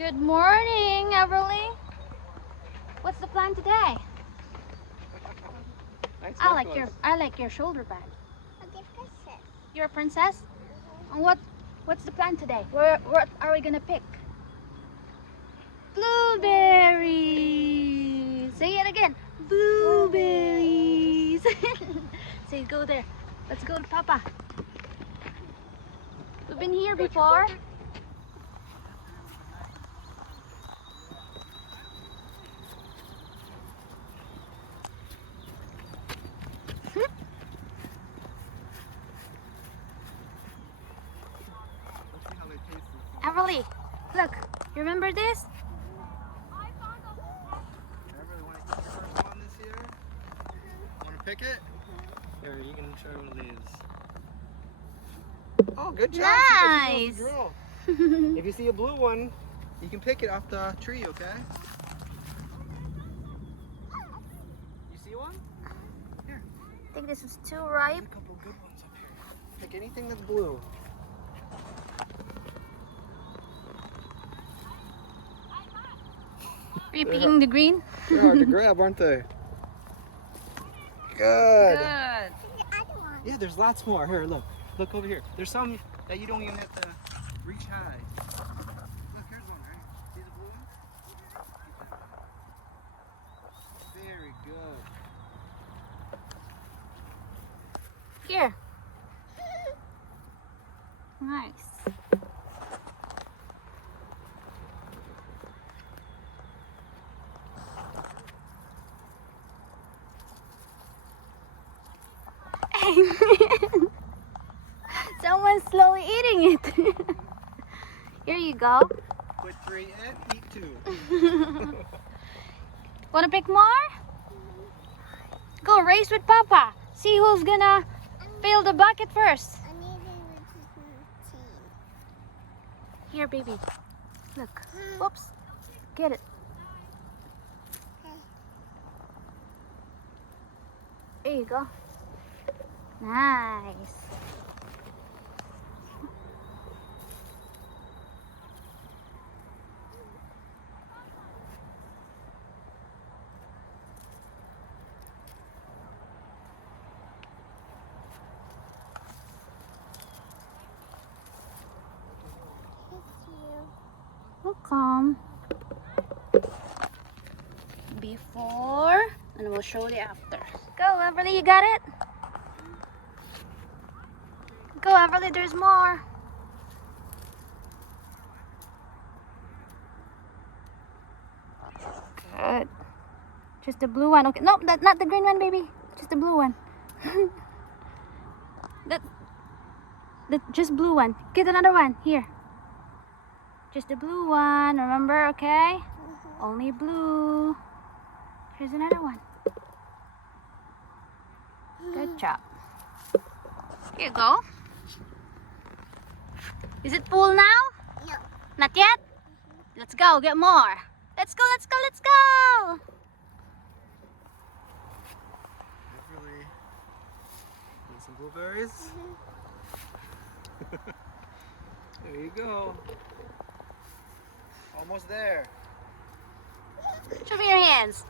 Good morning, Everly. What's the plan today? Nice I like your shoulder bag. Okay, princess. You're a princess? And what's the plan today? What are we gonna pick? Blueberries. Say it again. Blueberries. Say go there. Let's go to Papa. We've been here before. Everly, look. You remember this? Everly, want to get your first one this year? Want to pick it? Here, you can try one of these. Oh, good job. Nice. See, girl. If you see a blue one, you can pick it off the tree, okay? You see one? Here. I think this is too There's ripe. a couple good ones up here. Pick anything that's blue. Are you picking the green? They're hard to grab, aren't they? Good. Good. The other one. Yeah, there's lots more. Here, look. Look over here. There's some that you don't even have to reach high. Look, here's one, right? See the blue one? Very good. Here. Nice. Amen. Someone's slowly eating it. Here you go. Put 3 in, eat 2. Wanna pick more? Go race with Papa. See who's gonna fill the bucket first. I need it with team. Here, baby. Look. Whoops. Get it. There you go. Nice. It's you. Welcome. Before, and we'll show you after. Go, Everly, you got it? Go, Everly, there's more. Good. Just the blue one. Okay. Nope, not the green one, baby. Just the blue one. Just blue one. Get another one. Here. Just the blue one. Remember, okay? Only blue. Here's another one. Good job. Here you go. Is it full now? No. Not yet? Let's go, get more. Let's go, let's go, let's go. Really? Need some blueberries? There you go. Almost there. Show me your hands.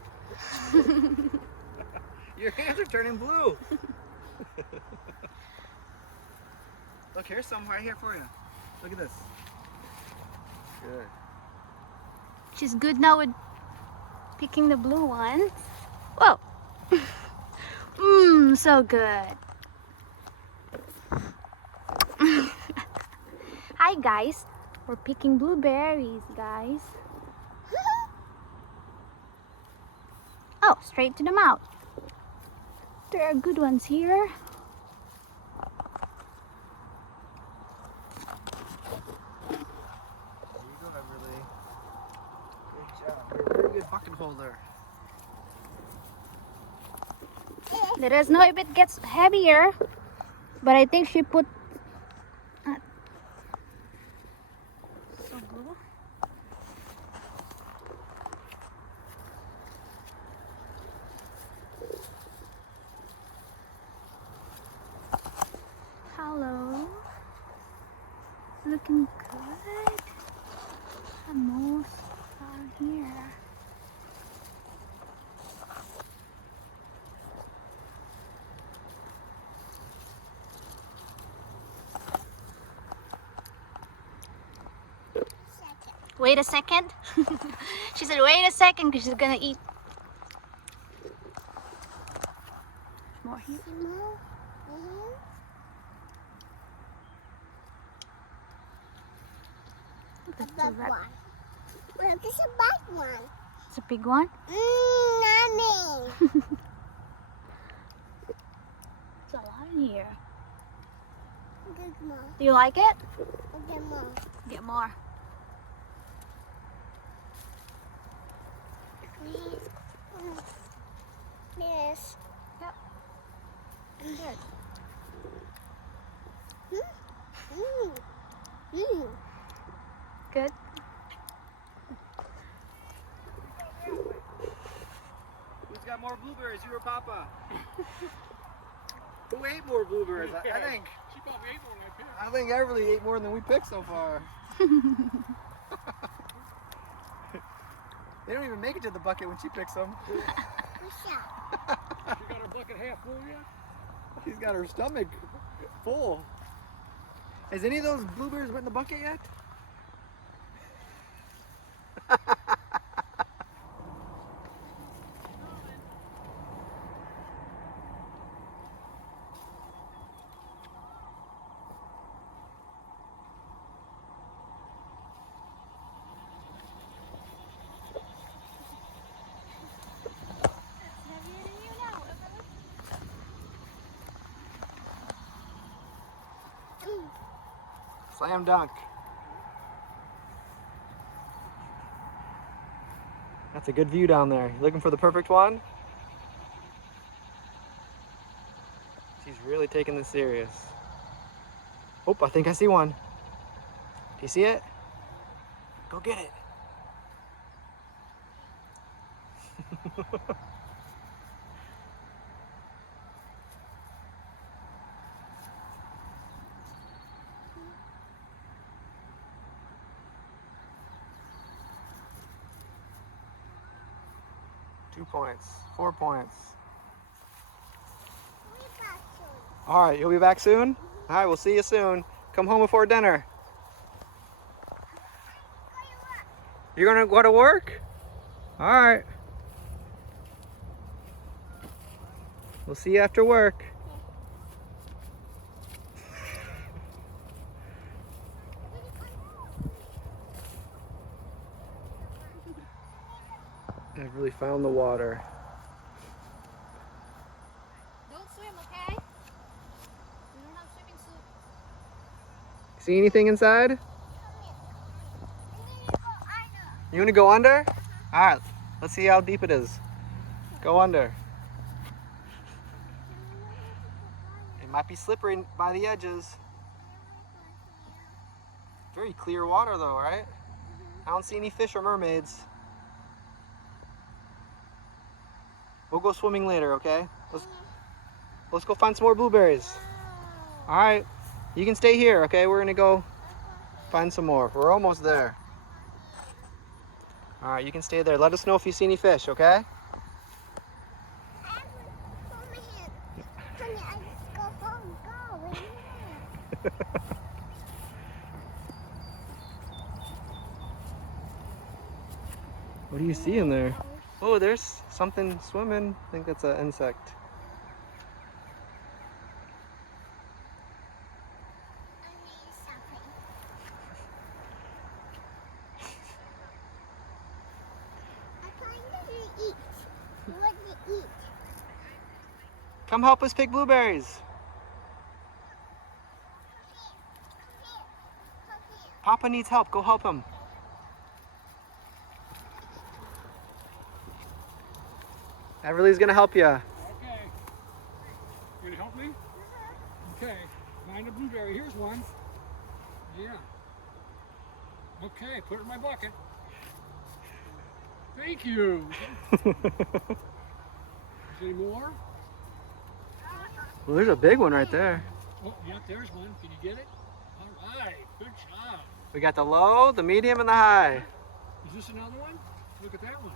Your hands are turning blue. Look, here's some right here for you. Look at this. Good. She's good now with picking the blue ones. Whoa. Mmm, so good. Hi guys. We're picking blueberries, guys. Oh, straight to the mouth. There are good ones here. There you go, Everly. Good job. You're a very good bucket holder. Let us know if it gets heavier. But I think she put so blue. Hello. Looking good. Almost. Wait a second. She said, wait a second, because she's gonna eat. More here. Small. Mhm. A That's big red. one. Look, it's a big one. It's a big one. Mommy. It's a lot in here. Get more. Do you like it? Get more. Get more. Yes. Yep. Good. Mm. Mm. Good. Who's got more blueberries, you or Papa? Who ate more blueberries? I think. She probably ate more than I picked. I think Everly ate more than we picked so far. They don't even make it to the bucket when she picks them. What's up? She got her bucket half full yet? She's got her stomach full. Has any of those blueberries went in the bucket yet? Slam dunk. That's a good view down there. You looking for the perfect one? She's really taking this serious. Oh, I think I see one. Do you see it? Go get it. 2 points, 4 points. All right, you'll be back soon? All right, we'll see you soon. Come home before dinner. You're gonna go to work? All right. We'll see you after work. I've really found the water. Don't swim, okay? We don't have swimming suit. See anything inside? You want to go under? All right, let's see how deep it is. Go under. It might be slippery by the edges. Very clear water though, right? I don't see any fish or mermaids. We'll go swimming later, okay? Let's go find some more blueberries. All right, you can stay here, okay? We're gonna go find some more. We're almost there. All right, you can stay there. Let us know if you see any fish, okay? What do you see in there? Oh, there's something swimming. I think that's an insect. Come help us pick blueberries. Papa needs help. Go help him. Everly's gonna help you. Okay. You gonna help me? Okay. Find a blueberry. Here's one. Yeah. Okay, put it in my bucket. Thank you. Is there any more? Well, there's a big one right there. Oh, yeah, there's one. Can you get it? All right. Good job. We got the low, the medium, and the high. Is this another one? Look at that one.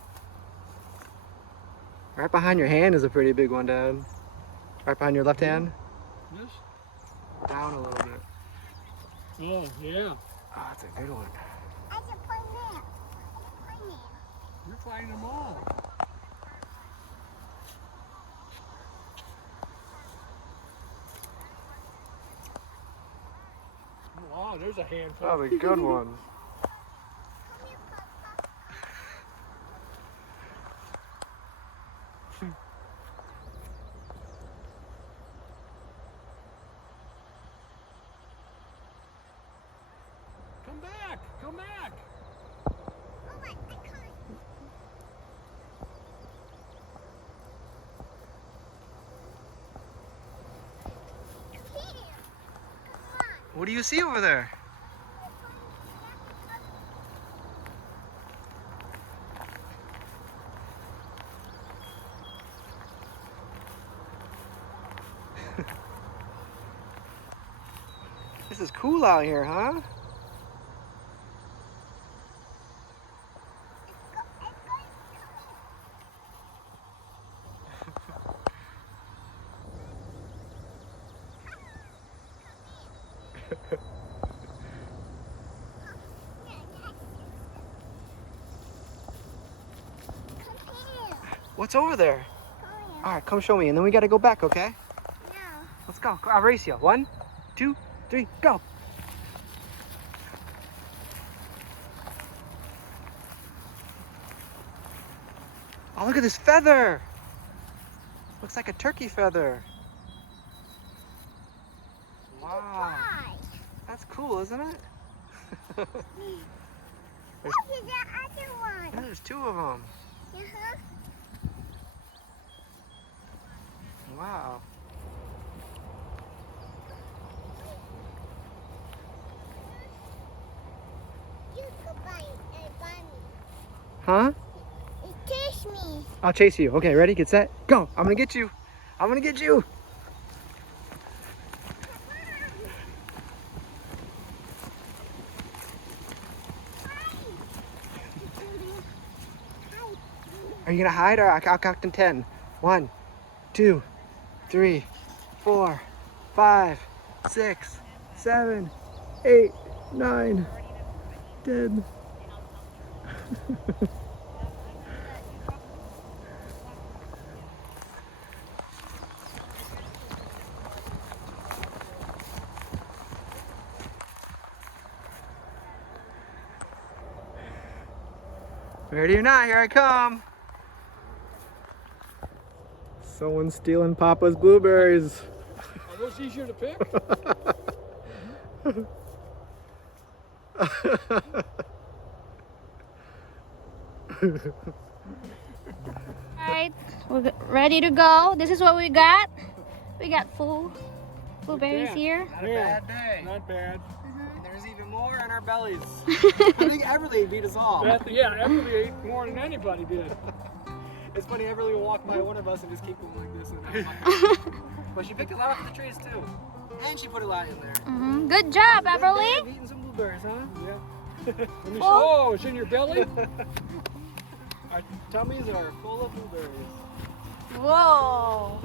Right behind your hand is a pretty big one, Dad. Right behind your left hand. This? Down a little bit. Oh, yeah. Oh, that's a good one. I can put it find them all. Wow, there's a handful. That was a good one. Come back! Come back! Oh, I can't. Here. Come on. What do you see over there? This is cool out here, huh? What's over there? All right, come show me, and then we gotta go back, okay? No. Let's go. I'll race you. 1, 2, 3, go. Oh, look at this feather. Looks like a turkey feather. Wow. Why? That's cool, isn't it? What is the other one? Yeah, there's 2 of them. Uh-huh. Wow. You could buy a bunny. Huh? It chased me. I'll chase you. Okay, ready? Get set. Go. I'm gonna get you. I'm gonna get you. Are you gonna hide, or I'll count to 10? 1, 2, 3, 4, 5, 6, 7, 8, 9, 10. Ready or not, here I come. Someone's stealing Papa's blueberries. Are those easier to pick? Alright, we're ready to go. This is what we got. We got full blueberries Yeah. here. Not a bad day. Not bad. And there's even more in our bellies. I think Everly beat us all. Yeah, Emily ate more than anybody did. It's funny, Everly will walk by one of us and just keep them like this. And but she picked a lot off the trees too. And she put a lot in there. Good job, Good day Everly. of eating some blueberries, huh? Yeah. Let me Full? oh, it's in your belly? Our tummies are full of blueberries. Whoa.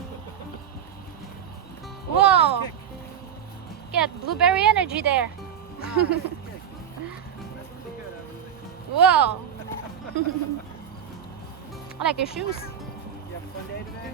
Whoa. Kick. Get blueberry energy there. Ah, kick. That's pretty good, Everly. Whoa. I like your shoes. You have a fun day today?